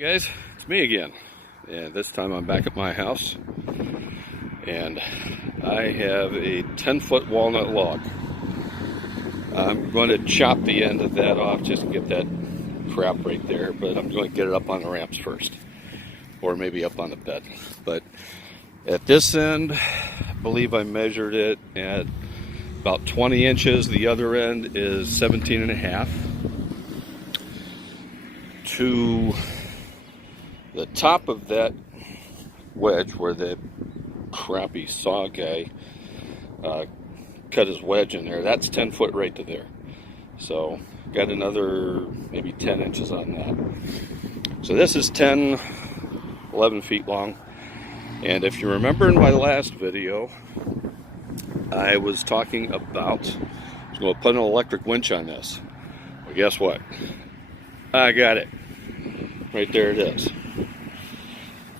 Guys, it's me again, and this time I'm back at my house, and I have a 10-foot walnut log. I'm going to chop the end of that off just to get that crap right there, but I'm going to get it up on the ramps first, or maybe up on the bed. But at this end, I believe I measured it at about 20 inches. The other end is 17 and a half. To the top of that wedge where the crappy saw guy cut his wedge in there, that's 10 foot right to there. So got another maybe 10 inches on that. So this is 10, 11 feet long. And if you remember in my last video, I was talking about I was going to put an electric winch on this. Well, guess what? I got it. Right there it is.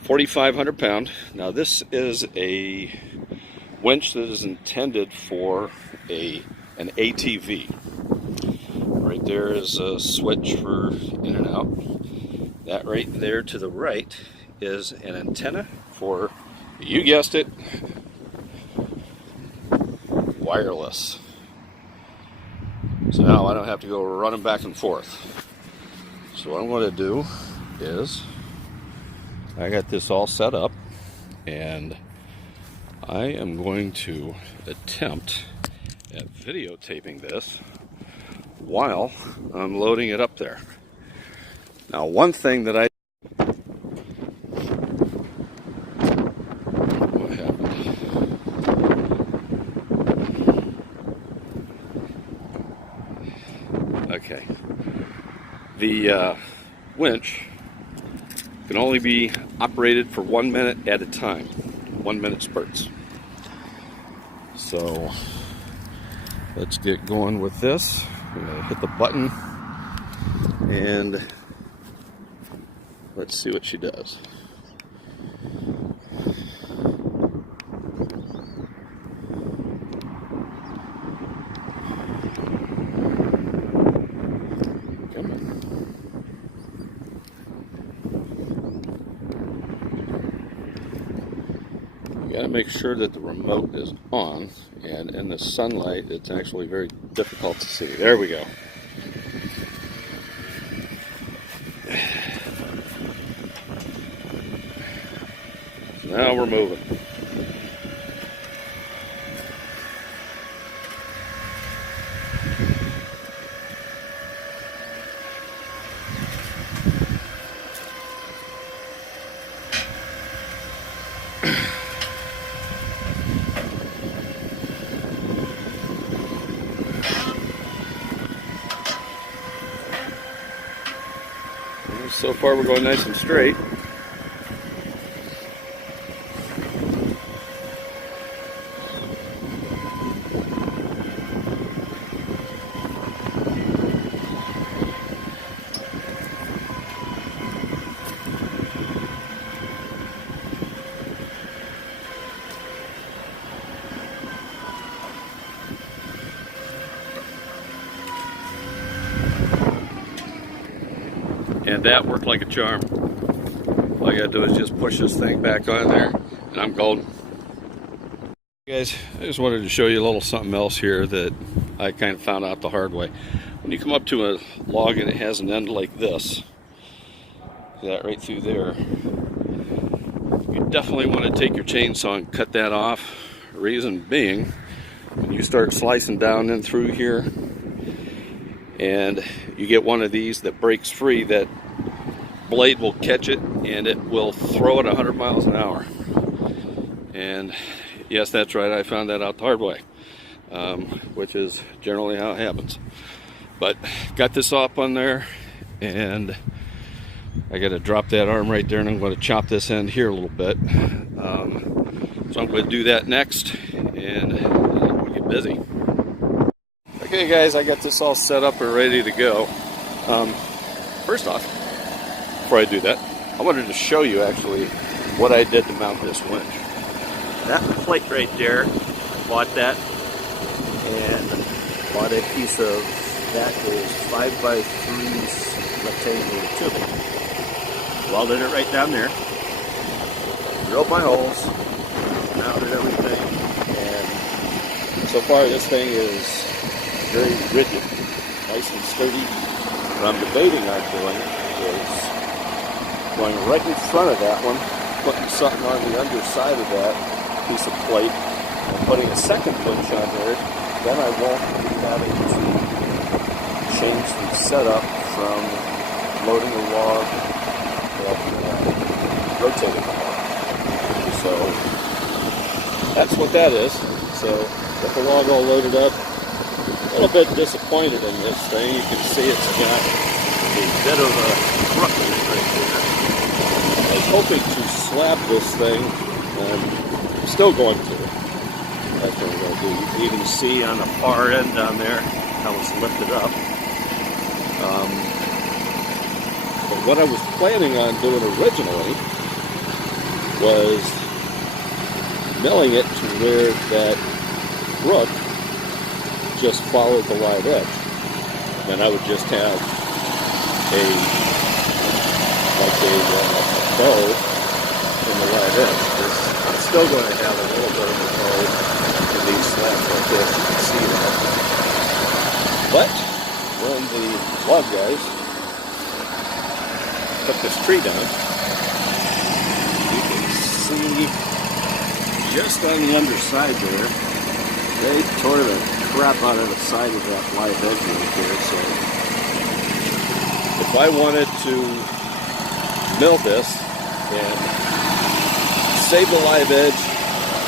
4,500 pound. Now this is a winch that is intended for an ATV. Right there is a switch for in and out. That right there to the right is an antenna for, you guessed it, wireless. So now I don't have to go running back and forth. So what I'm going to do is I got this all set up, and I am going to attempt at videotaping this while I'm loading it up there. Now, one thing that what happened? Okay. The winch can only be operated for 1 minute at a time, 1 minute spurts. So let's get going with this. I'm going to hit the button and let's see what she does. You gotta make sure that the remote is on, and in the sunlight it's actually very difficult to see. There we go. So now we're moving. So far we're going nice and straight. And that worked like a charm. All I gotta do is just push this thing back on there, and I'm golden. Guys, I just wanted to show you a little something else here that I kind of found out the hard way. When you come up to a log and it has an end like this, see that right through there, you definitely want to take your chainsaw and cut that off. Reason being, when you start slicing down in through here, and you get one of these that breaks free, that blade will catch it and it will throw it 100 miles an hour. And yes, that's right, I found that out the hard way, which is generally how it happens. But got this up on there, and I got to drop that arm right there, and I'm going to chop this end here a little bit. So I'm going to do that next, and we'll get busy. Okay guys, I got this all set up and ready to go. First off, before I do that, I wanted to show you actually what I did to mount this winch. That plate right there, I bought that, and bought a piece of that is 5x3 rectangular tubing. welded it right down there, drilled my holes, mounted everything, and so far this thing is very rigid, nice and sturdy. What I'm debating on doing is going right in front of that one, putting something on the underside of that piece of plate, and putting a second winch on there. Then I won't be having to change the setup from loading a log and rotating the log. So that's what that is. So got the log all loaded up. A little bit disappointed in this thing. You can see it's got a bit of a crook in it right there. I was hoping to slab this thing, and I'm still going to. That's what we're going to do. You can even see on the far end down there how it's lifted up. But what I was planning on doing originally was milling it to where that crook just followed the live edge. Then I would just have a bow in the live edge. I'm still going to have a little bit of a bow in these slabs like this. You can see that. But when the log guys took this tree down, you can see just on the underside there, they tore the crap out of the side of that live edge right there. So if I wanted to mill this and save the live edge,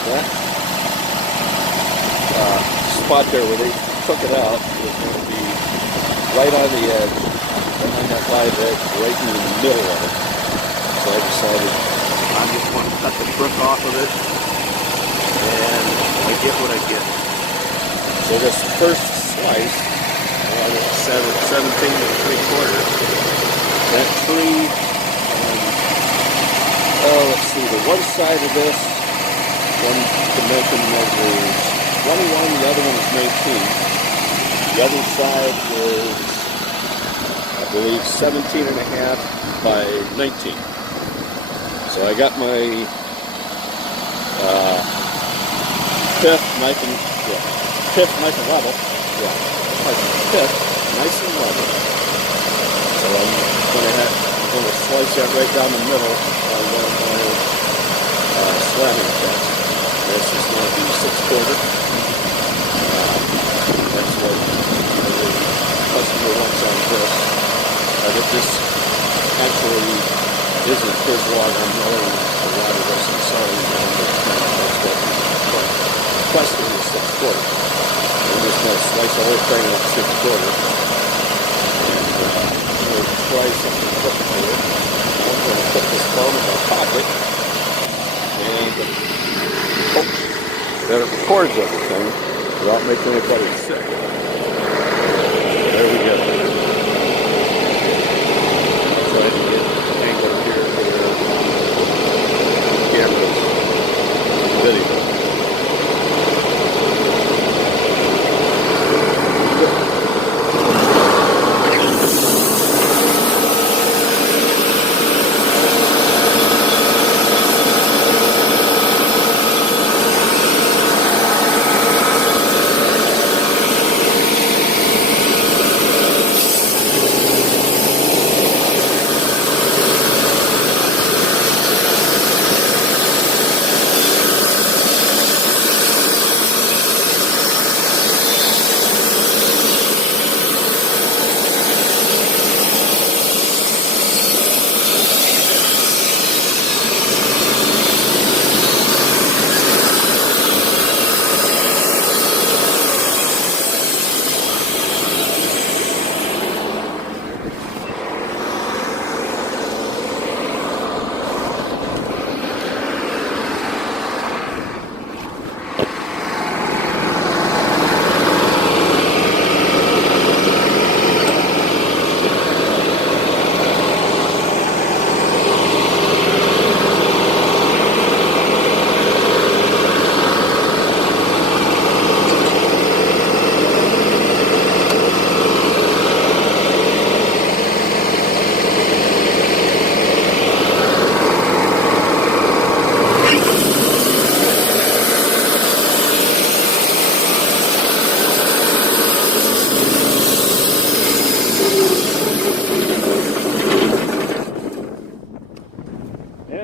that spot there where they took it out was going to be right on the edge, and that live edge right in the middle of it. So I decided I just want to cut the crook off of it, and I get what I get. So this first slice, along with 17 3/4, that tree, let's see, the one side of this, one dimension measures 21, the other one is 19. The other side is, I believe, 17.5 by 19. So I got my fifth knife and level. Yeah, fifth, nice and level. So I'm going to slice that right down the middle on one of my slabbing cuts. This is going to be 6/4. That's what the customer wants on this. If this actually isn't his log, I'm milling a lot of this and selling it. That's what customer is 6/4. I'm just going to slice the whole thing at 6/4. And we'll try something different here. I'm going to put this foam in my pocket and hope that it records everything without making anybody sick. There we go. Try to get the angle here where the camera's video.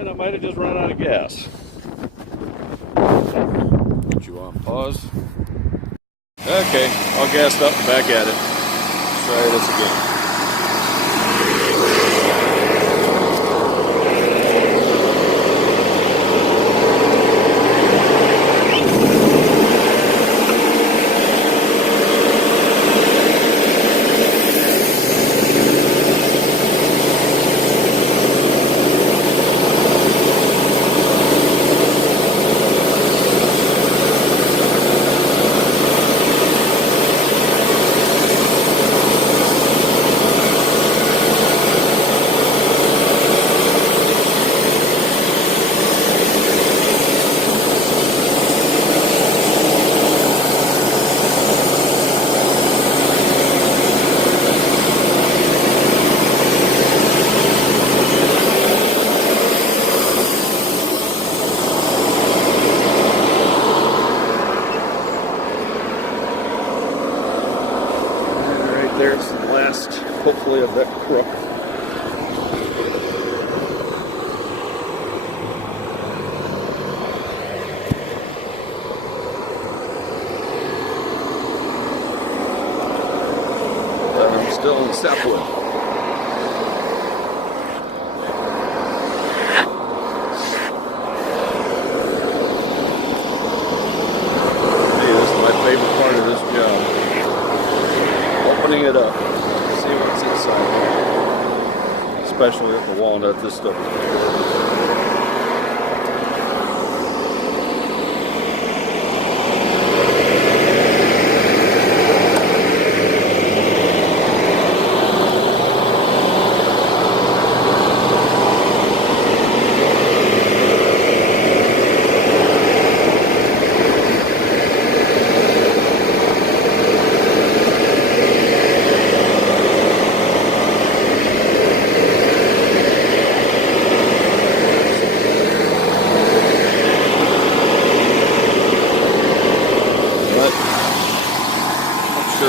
And I might have just run out of gas. Put you on pause. Okay, all gassed up and back at it. Let's try this again. There's the last, hopefully, of that crook. But I'm still in sapwood. Hey, this is my favorite part of this job. Opening it up, see what's inside, especially with the walnut. This stuff is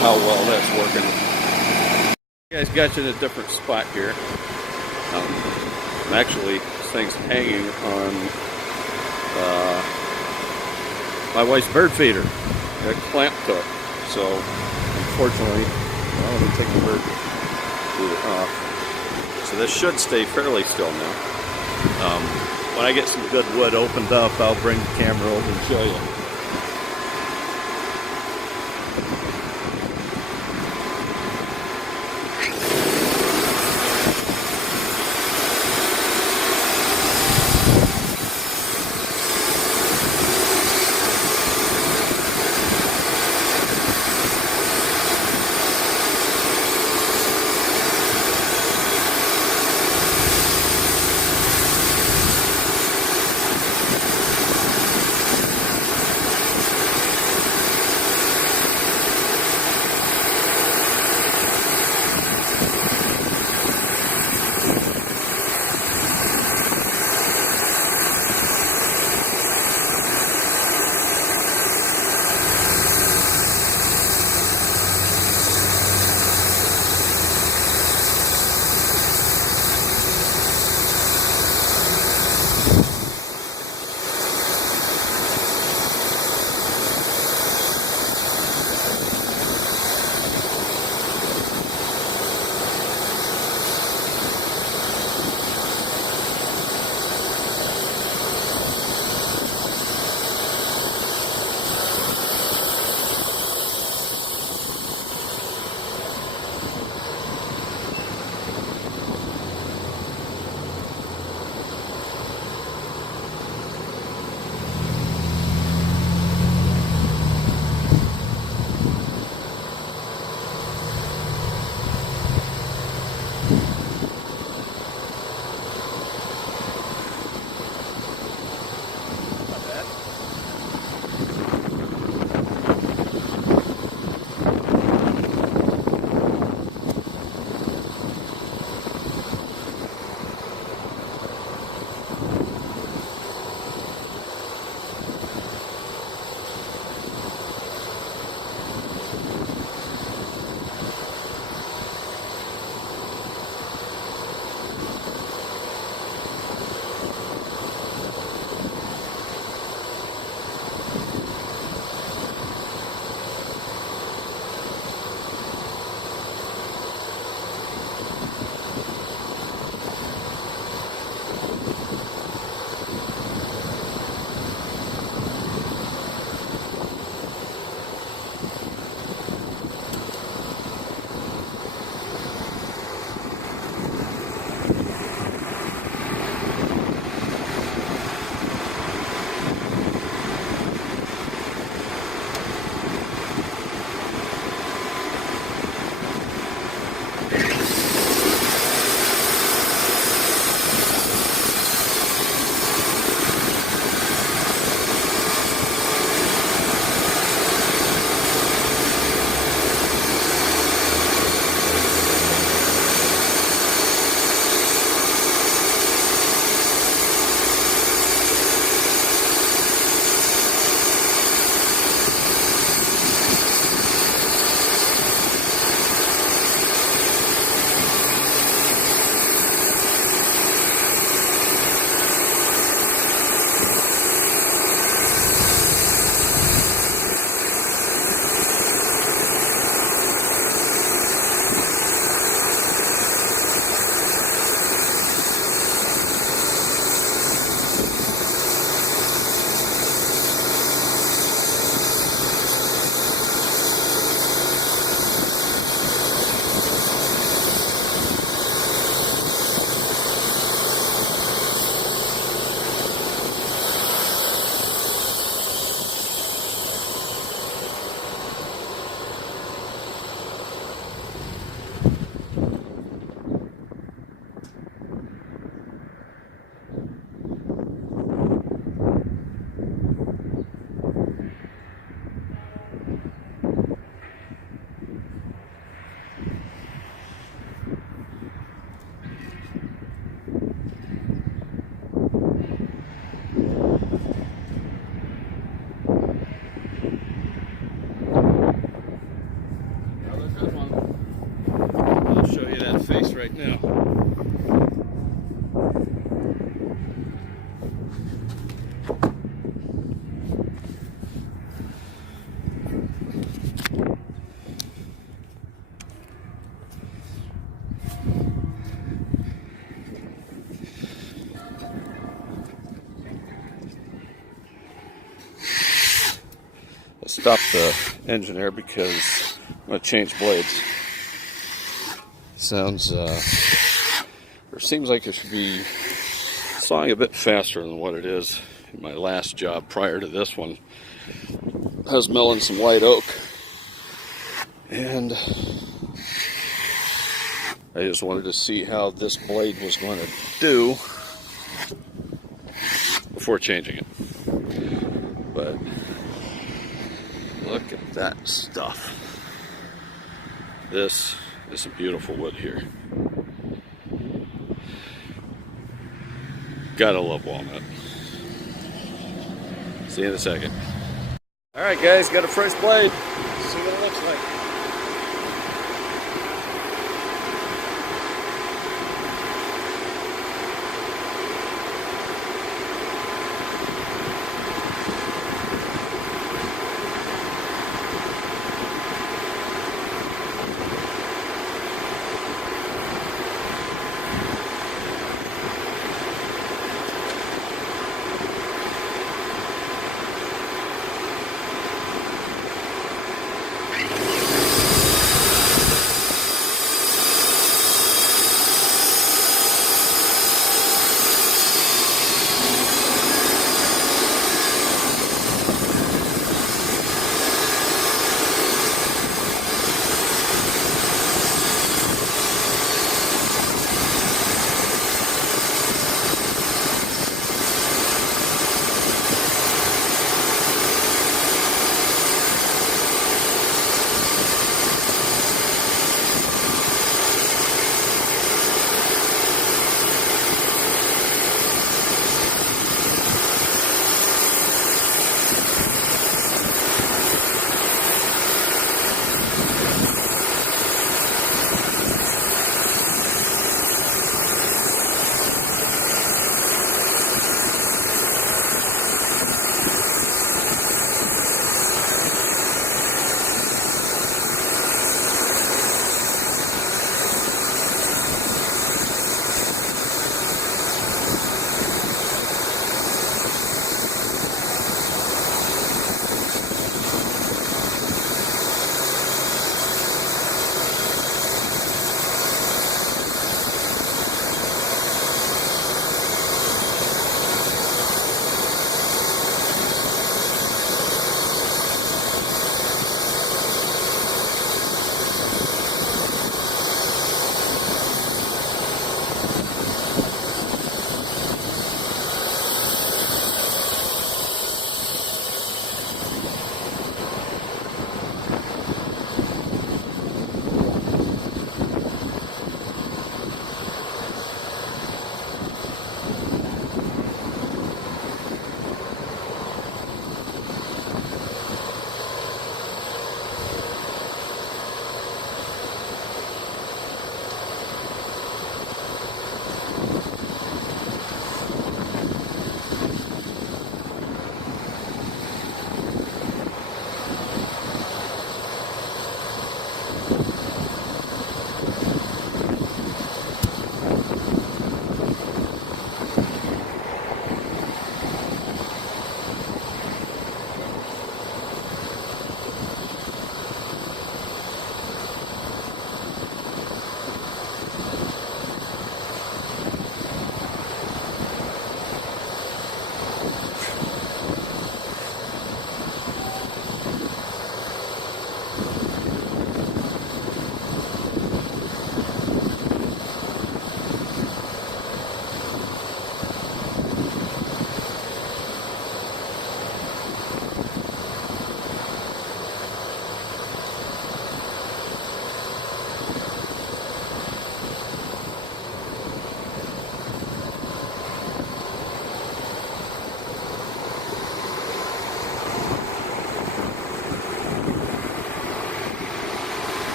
how well that's working. You guys got you in a different spot here. Actually, this thing's hanging on my wife's bird feeder. Got clamped to it. So, unfortunately, well, let me take the bird feeder off. So this should stay fairly still now. When I get some good wood opened up, I'll bring the camera over and show you. right now. Stop the engine there because I'm going to change blades. Sounds, or seems like it should be sawing a bit faster than what it is. In my last job prior to this one, I was milling some white oak, and I just wanted to see how this blade was going to do before changing it. But look at that stuff. This is some beautiful wood here. Gotta love walnut. See you in a second. Alright guys, got a fresh blade. See what it looks like.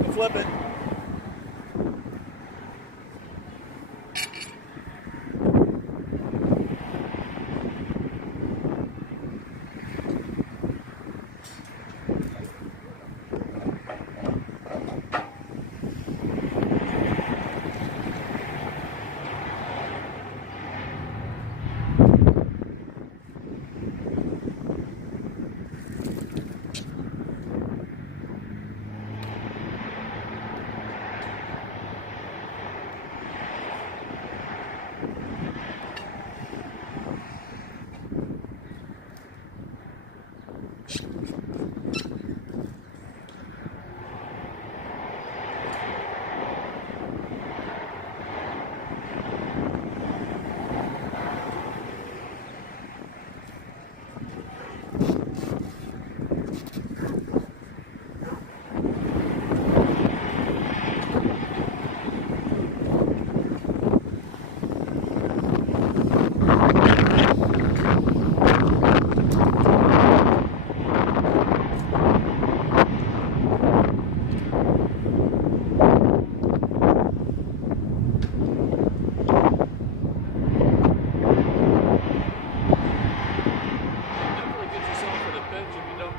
Time to flip it.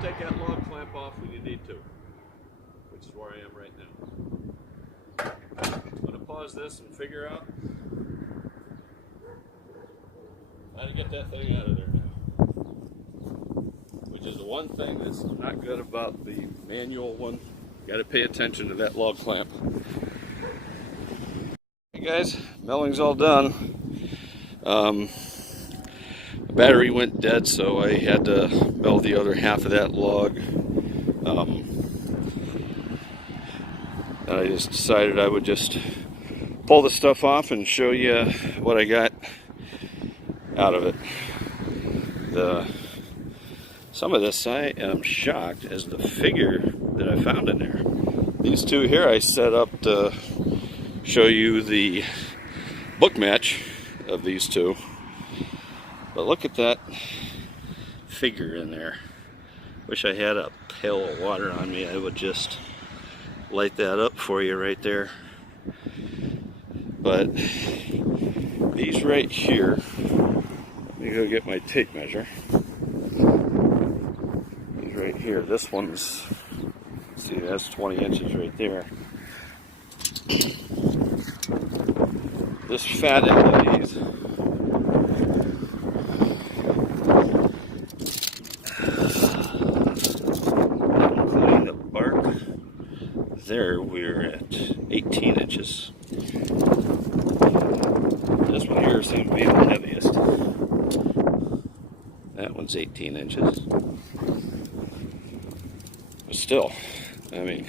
Take that log clamp off when you need to, which is where I am right now. I'm going to pause this and figure out how to get that thing out of there now, which is the one thing that's not good about the manual one. You got to pay attention to that log clamp. Hey guys, melling's all done. The battery went dead, so I had to mill the other half of that log. And I just decided I would just pull the stuff off and show you what I got out of it. Some of this I am shocked as the figure that I found in there. These two here I set up to show you the book match of these two. But look at that figure in there. Wish I had a pail of water on me. I would just light that up for you right there. But these right here, let me go get my tape measure. These right here, this one's, see, that's 20 inches right there. This fat end of these, including the bark, there we're at 18 inches. This one here seems to be the heaviest. That one's 18 inches. But still, I mean,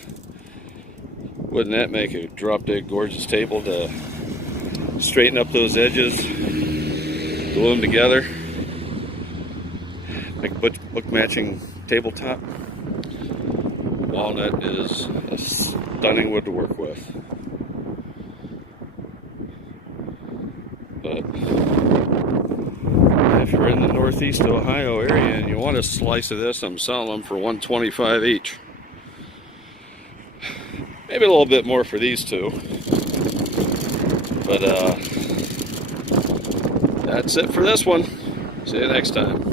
wouldn't that make a drop dead gorgeous table to straighten up those edges, glue them together, make a book matching tabletop? Walnut is a stunning wood to work with. But if you're in the Northeast Ohio area and you want a slice of this, I'm selling them for $125 each. Maybe a little bit more for these two. But that's it for this one. See you next time.